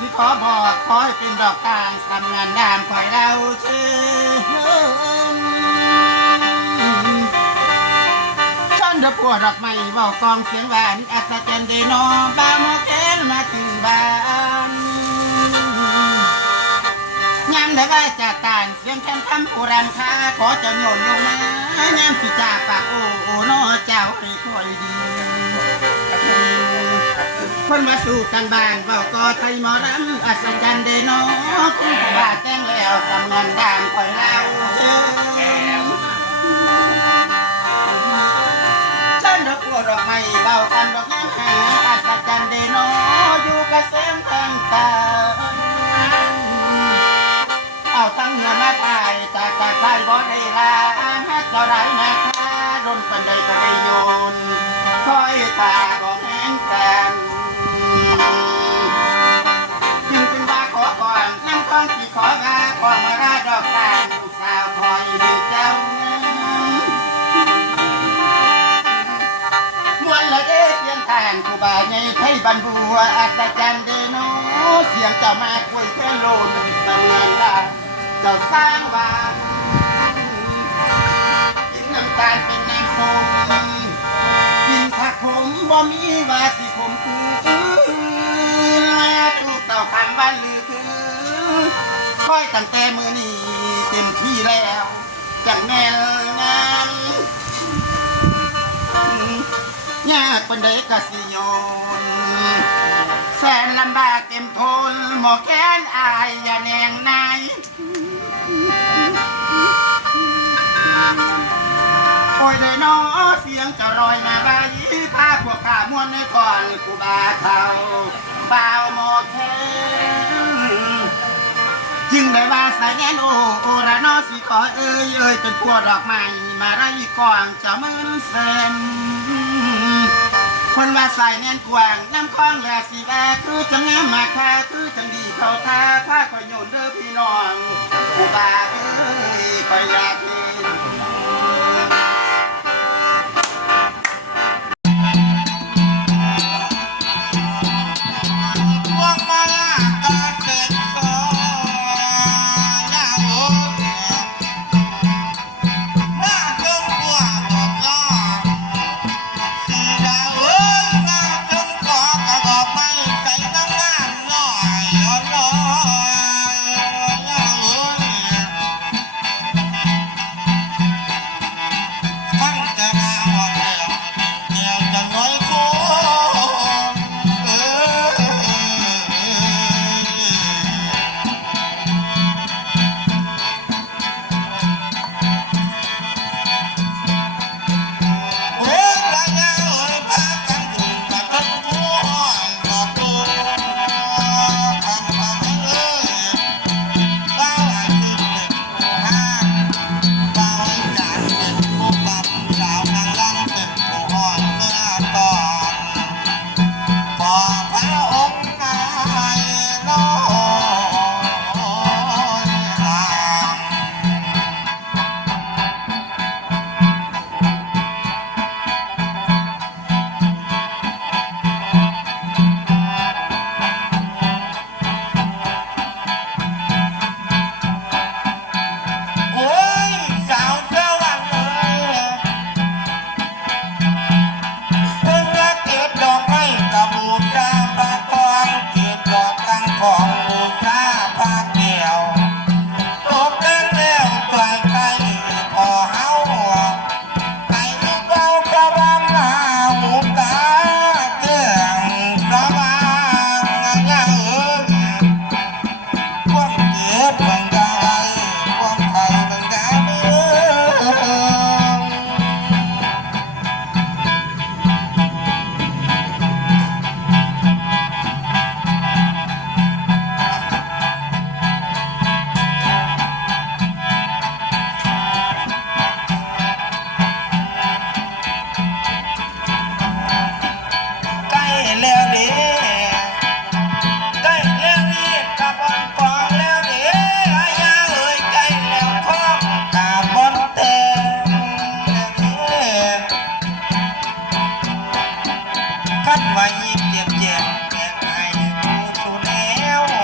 สิขอบอกขอให้เป็นดอกกลางทำงานดามคอยเราชื่อฉันเดือปวดดอกไม้เบากองเสียงหวานอัศจรรย์เดนอบาโมเกลมาถึงบ้านยามได้ว่าจะตานเสียงแคนคำผู้รำคาขอจะโยนลงมายามสิจากปากโอ้โนเจ้าให้คอยดีคนมาสู่กันบ้านเบาก็ไทยมอรำอัศจรรย์เดนอคุณว่าแจ้งแล้วทำงานดามคอยเล่าฉันรักดอกไม้เบากันดอกน้ำหาอัศจรรย์เดนออยู่กระเซ็มตั้งตาเอาทั้งเงินมาตายจากใส่บ่ได้ลาเจ้าได้มาคาโดนปันใดก็ได้โยนคอยตาบอกแห้งกันจึงเป็นว่าขอก่อนนั่งคล้องที่ขอว่าขอมาราดอกตาลูกสาวคอยดูเจ้ามวนละเด้เสียงทานกูบ่าใหญ่ไทยบันบัวอัศจรรย์เดโนเสียงเจ้ามาคุยแค่โลนตำนานลาเจ้าสร้างบ้านกินน้ำตาลเป็นน้ำส้มกินผักขมบ่มีว่าสิขมคือถูกเต่าคำว่าลือคือค่อยตั้งแต่มือนี้เต็มที่แล้วจังแม่งานยากเป็นเด็กกสิโยนแสนลำบากเต็มทนหมอแค้นอายอย่าแนงนายโอ้ยได้น้อเสียงจะลอยมาใบพาพวกข้ามวนในก่อนกูบาเขาเบาหมอแค้นจึงได้ว่าสายแน่นโอระนอสิขอเอ้ยเป็นพวกดอกไม้มาไร่กวางจะมืนเซนคนว่าใส่แน่นกวางน้ำคลองแหลสีแวคือจังงามมาคาคือจังดีเขาทาผ้าคอยโยนเด้อพี่น้องกูบาเอ้ยคอยอยากเห็นคัดไว้เจ็บแก่ไอ้ผู้สูญแล้ว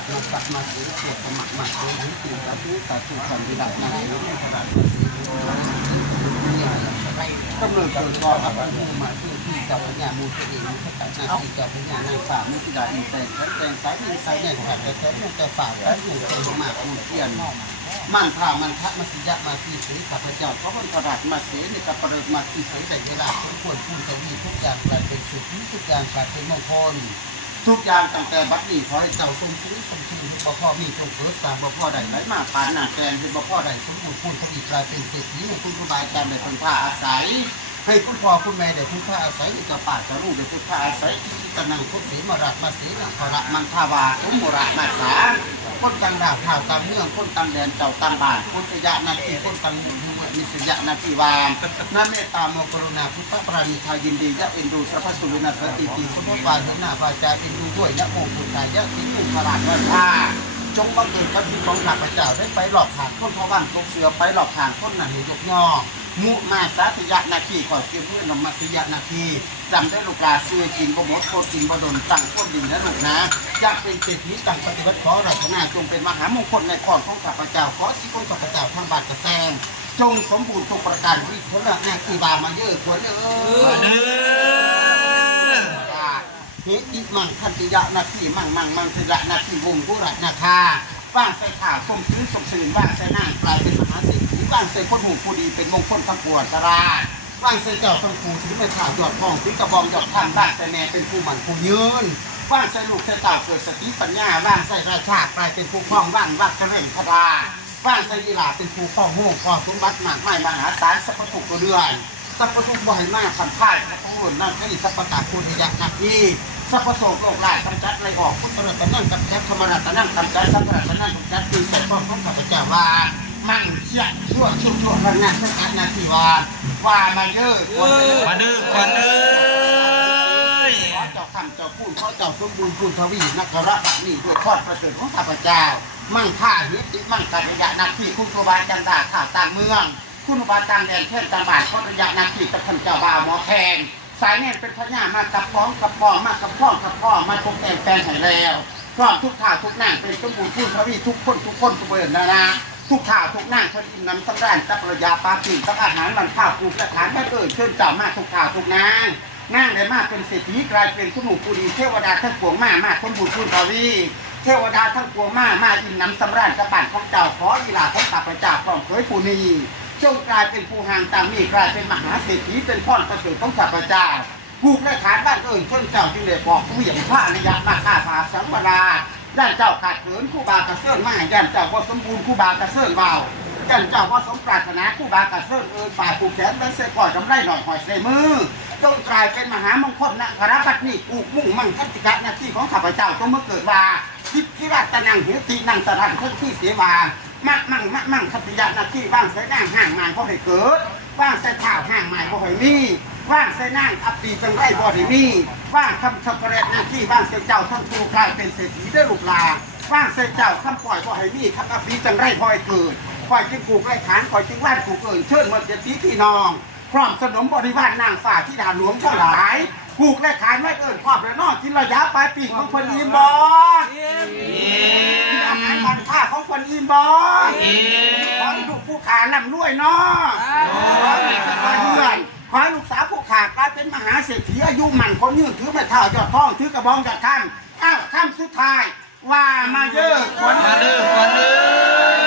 ดมาสักมาสีเกียรติสมัครมาสีหิสีสาธุสาธุสันติดักนาให้ลูกตลาดมาสีกำเนิดเกิดก่อนอับอันมาที่เจ้าพญามูสเองมุขตาหน้าที่เจ้าพญาในฝ่ามุขดาอินแต่แต่สายอินสายเนี่ยขาดแต่แต่ฝ่าสายอยู่เต็มมากมุขเทียนมันพามันพระมัสยิดมาที่สีข้าพเจ้าเพราะคนตลาดมาเสียในกับประเดิมมาที่สีแต่เวลาสมควรพูดจะมีทุกอย่างกลายเป็นสุขทุกอย่างกลายเป็นมงคลทุกอย่างตั้งแต่บัดนี้ขอให้เจ้าทรงซื้อทรงชื่อบ่พ่อมีทรงเกิดสร้างบ่พ่อใดไหลมาปานหน้าแกงเป็นบ่พ่อใดสมบูรณ์พูนทวีกลายเป็นเศรษฐีให้คุณครูบาอาจารย์ได้พึ่งพาอาศัยให้คุณพ่อคุณแม่ได้พึ่งพาอาศัยอีกป่าจะรู้ได้พึ่งพาอาศัยที่ตะนังทุกสีมรักมาสีนังพระมันทาวาสมมุระมาสาคนต่างดาวข่าวต่างเมืองคนต่างแดนเจ้าต่างบ้านคนพยานาทีคนต่างมีสัญญานาทีวานน้ำเมตตาโมกรุณาพุทธปราณีทายินดียะเอ็นดูสัพพสุวินาสติติพุทธวาสนาวาจาเอ็นดูด้วยยะโมกุตายะสิกุขราชวันท่าจงบังเกิดกับที่ของข้าพเจ้าได้ไปหลอกทางคนพ่อบ้านพกเสือไปหลอกทางคนนั่นยกย่อมุมาสาสยะนาทีขอเกี่ยวเพื่อนนมัสยะนาทีจำได้ลูกลาซื้อจริงบ่หมดโคตรจริงบ่ดนตั้งคนดินนะลูกนะอยากเป็นเศรษฐีตั้งปฏิบัติขอรัตนาจงเป็นมหามงคลในข้อของข้าพเจ้าขอสิคนข้าพเจ้าทางบ้านกระแซงจงสมบูรณ์ทุกประการที่ทุนละนาทีบามาเยอะควรเหตุมั่งคันติยะนาทีมั่งสิระนาทีวงกุรัตนาคาว่างใส่ข่าวส้มซื้อสมสื่นว่างใส่นางกลายเป็นมหาเศรษฐีว่างใส่คนหูผู้ดีเป็นมงคลทั้งปวงตราว่างใส่เจ้าทั้งผู้ถือเป็นข่าวหยอดทองถือกระบองหยอดท่านว่างใส่แม่เป็นผู้หมั่นผู้ยืนว่างใส่ลูกใส่เต่าเกิดสติปัญญาว่างใส่ราชากลายเป็นผู้ครองว่างวัดกระเร่งพดาว่างใส่ยีราเป็นผู้ครองหูครองสมบัติมากมายมหาศาลสัพพทุกเดือนสัพพทุกบ่อยมากขันพ่ายของหล่นนั่นให้สัพพตาคุณยะนักที่สัพพโสโลกลายกำจัดไรออกพุทธรัตนั่งกำจัดธรรมรัตนั่งกำจัดสัพพรัตนั่งกำจัดคือใส่ข้อของข้าพเจ้าว่ามั่งเชี่ยชั่วระงับสังหารนาทีว่ามาเยอะมาดื้อก่อนเลยขอเจ้าคำเจ้าพูดขอเจ้าสมบูรณ์พูนทวีนักระดับนี้ด้วยทอดประเสริฐของข้าพเจ้ามั่งฆ่าเหตุมั่งกัญญานาทีคุณครูบาจันดาข่าวต่างเมืองคุณบาต่างแดนเทศต่างบ้านคนระยะนาทีกับท่านเจ้าบ่าวหมอแทงสายเนี่ยเป็นพญามากับพ้องกับปองมากับพ่อกับพ่อมาตกแต่งแปลงให้แล้วพร้อมทุกท่าทุกนั่งเป็นสมบูรณ์พูนทวีทุกคนทุกเบิร์นนะทุกท่าทุกนั่งคนอิ่มน้ำสำราญตับระยะปลาปิ่งตับอาหารมันข้าวปลูกกระถางแม่เอ่ยเชิญเจ้ามาทุกท่าทุกนั่งได้มากเป็นเศรษฐีกลายเป็นผู้หนุ่มผู้ดีเทวดาทั้งปวงมาสมบูรณ์พูนทวีเทวดาทั้งปวงมาอิ่มน้ำสำราญกระปั่นของเจ้าขออีหลาของข้าพเจ้าพร้อมเผยผู้นี้จงกลายเป็นผู้ห่างตามนี้กลายเป็นมหาเศรษฐีเป็นพ่อประเสริฐของข้าพเจ้าผูกในฐานบ้านเอิญเช่นเจ้าจึงได้บอกผู้อย่างพระอริยะมาฆ่าพาสังวราย่านเจ้าขาดเขินคู่บากระเสื่อมมาย่านเจ้าว่าสมบูรณ์คู่บากระเสื่อมเบาย่านเจ้าว่าสมปรารถนาคู่บากระเสื่อมฝ่ายผูกแขนและเสกก่อยกำไรหน่อยหอยใส่มือจงกลายเป็นมหามงคลนะพระบัดนี้ผูกมุ่งมั่งทัศกะหน้าที่ของข้าพเจ้าจงเมื่อเกิดว่าทิพย์ที่ราชนังเหตุนังสถานคนที่เสียวามั่งทัศยะหน้าที่ว่างใส่นั่งห่างหมายเพราะให้เกิดว่างใส่ข่าวห่างหมายเพราะให้มีว่างใส่นั่งอัปปีจังไรบ่ได้มีว่างคำสัพเพรตหน้าที่ว่างใส่เจ้าท่านครูกลายเป็นเศรษฐีได้ลูกลาว่างใส่เจ้าคำปล่อยบ่ให้มีคำอัปปีจังไรบ่ให้เกิดปล่อยจึงกูกไร้ฐานปล่อยจึงว่านกูเกินเชิญเมื่อเจ็ดปีพี่น้องพร้อมสนมบริวารนางฝ่าที่ด่าหลวงทั้งหลายผูกและขายไม่เอิญครอบและนอกกินระยะปลายปีของคนอิ่มบ่กินอาหารบันท่าของคนอิ่มบ่ขอให้ลูกผู้ขานำรวยเนาะขอให้ลูกสาวผู้ขากลายเป็นมหาเศรษฐีอายุมันคนยืนถือไม้เท้ายอดท้องถือกระบองยอดท่านข้ามสุดท้ายว่ามาเยอะคนมาดื้อก่อนเลย